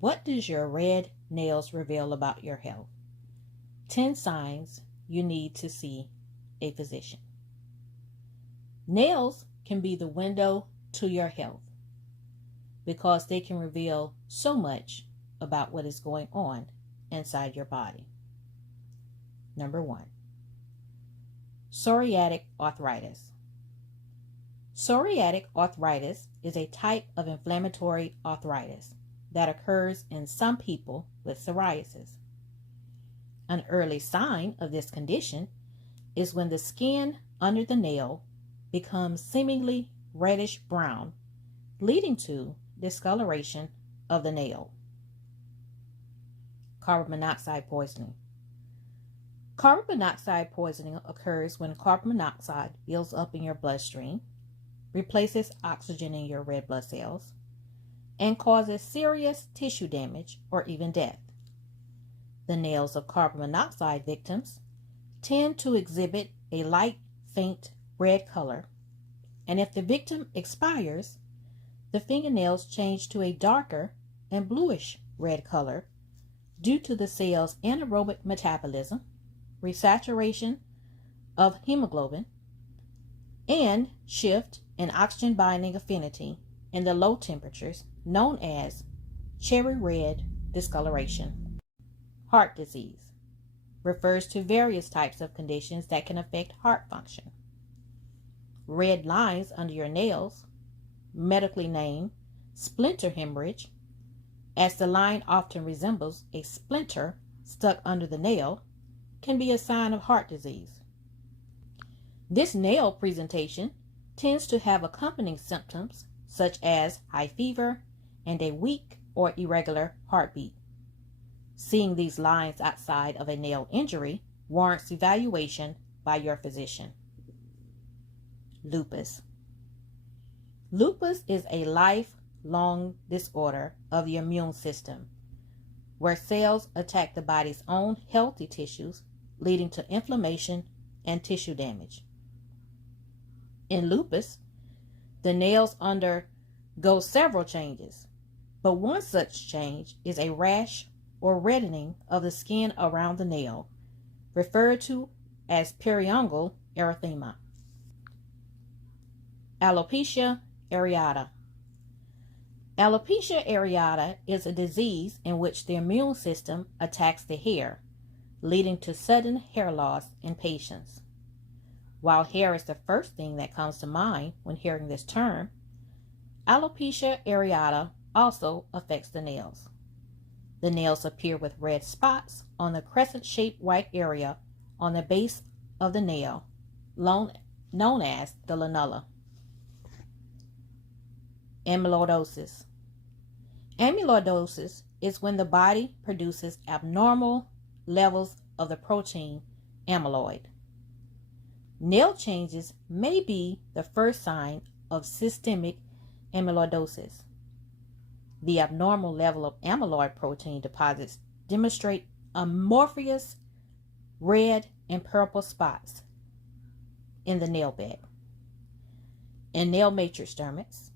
What does your red nails reveal about your health? 10 signs you need to see a physician. Nails can be the window to your health because they can reveal so much about what is going on inside your body. Number 1, psoriatic arthritis. Psoriatic arthritis is a type of inflammatory arthritis that occurs in some people with psoriasis. An early sign of this condition is when the skin under the nail becomes seemingly reddish brown, leading to discoloration of the nail. Carbon monoxide poisoning. Carbon monoxide poisoning occurs when carbon monoxide builds up in your bloodstream, replaces oxygen in your red blood cells, and causes serious tissue damage or even death. The nails of carbon monoxide victims tend to exhibit a light, faint red color, and if the victim expires, the fingernails change to a darker and bluish red color due to the cell's anaerobic metabolism, resaturation of hemoglobin, and shift in oxygen binding affinity in the low temperatures known as cherry red discoloration. Heart disease refers to various types of conditions that can affect heart function. Red lines under your nails, medically named splinter hemorrhage, as the line often resembles a splinter stuck under the nail, can be a sign of heart disease. This nail presentation tends to have accompanying symptoms such as high fever and a weak or irregular heartbeat. Seeing these lines outside of a nail injury warrants evaluation by your physician. Lupus. Lupus is a lifelong disorder of the immune system where cells attack the body's own healthy tissues, leading to inflammation and tissue damage. In lupus, the nails undergo several changes, but one such change is a rash or reddening of the skin around the nail, referred to as periungual erythema. Alopecia areata. Alopecia areata is a disease in which the immune system attacks the hair, leading to sudden hair loss in patients. While hair is the first thing that comes to mind when hearing this term, alopecia areata also affects the nails. The nails appear with red spots on the crescent-shaped white area on the base of the nail, known as the lunula. Amyloidosis. Amyloidosis is when the body produces abnormal levels of the protein amyloid. Nail changes may be the first sign of systemic amyloidosis. The abnormal level of amyloid protein deposits demonstrate amorphous red and purple spots in the nail bed, in nail matrix dermats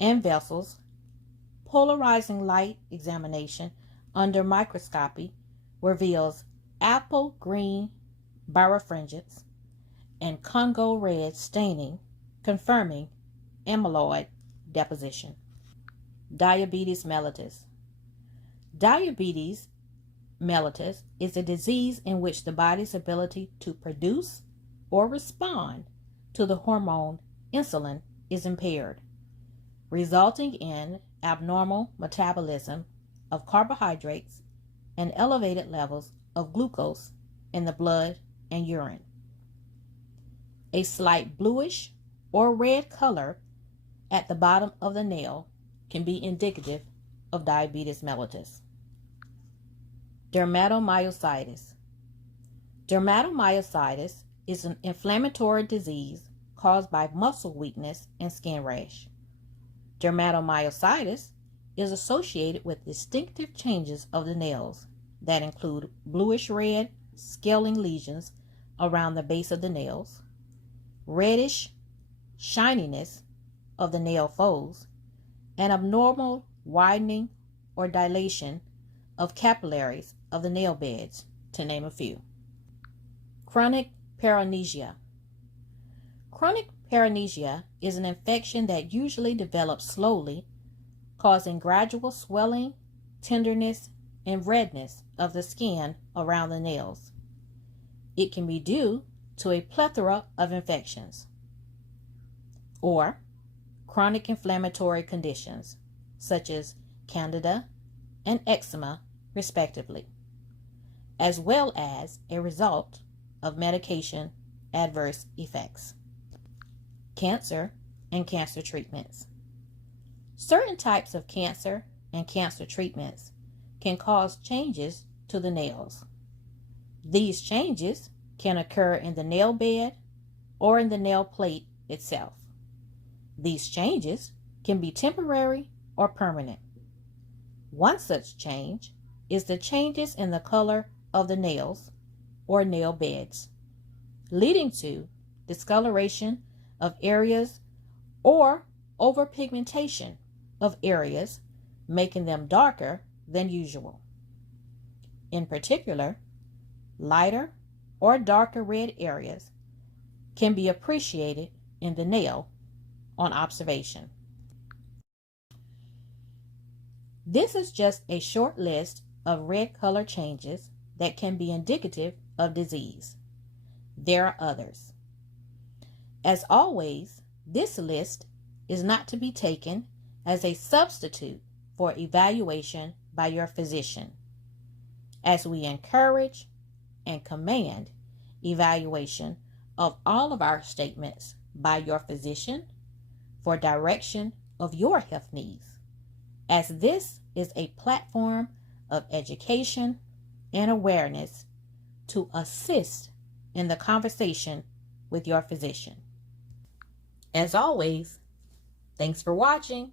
and vessels. Polarizing light examination under microscopy reveals apple green birefringence and Congo red staining, confirming amyloid deposition. Diabetes mellitus. Diabetes mellitus is a disease in which the body's ability to produce or respond to the hormone insulin is impaired, resulting in abnormal metabolism of carbohydrates and elevated levels of glucose in the blood and urine. A slight bluish or red color at the bottom of the nail can be indicative of diabetes mellitus. Dermatomyositis. Dermatomyositis is an inflammatory disease caused by muscle weakness and skin rash. Dermatomyositis is associated with distinctive changes of the nails that include bluish red scaling lesions around the base of the nails, reddish shininess of the nail folds, and abnormal widening or dilation of capillaries of the nail beds, to name a few. Chronic paronychia. Chronic paronychia is an infection that usually develops slowly, causing gradual swelling, tenderness, and redness of the skin around the nails. It can be due to a plethora of infections or chronic inflammatory conditions such as candida and eczema, respectively, as well as a result of medication adverse effects. Cancer and cancer treatments. Certain types of cancer and cancer treatments can cause changes to the nails. These changes can occur in the nail bed or in the nail plate itself. These changes can be temporary or permanent. One such change is the changes in the color of the nails or nail beds, leading to discoloration of areas or overpigmentation of areas, making them darker than usual. In particular, lighter or darker red areas can be appreciated in the nail on observation. This is just a short list of red color changes that can be indicative of disease. There are others. As always, this list is not to be taken as a substitute for evaluation by your physician, as we encourage and command evaluation of all of our statements by your physician for direction of your health needs, as this is a platform of education and awareness to assist in the conversation with your physician. As always, thanks for watching.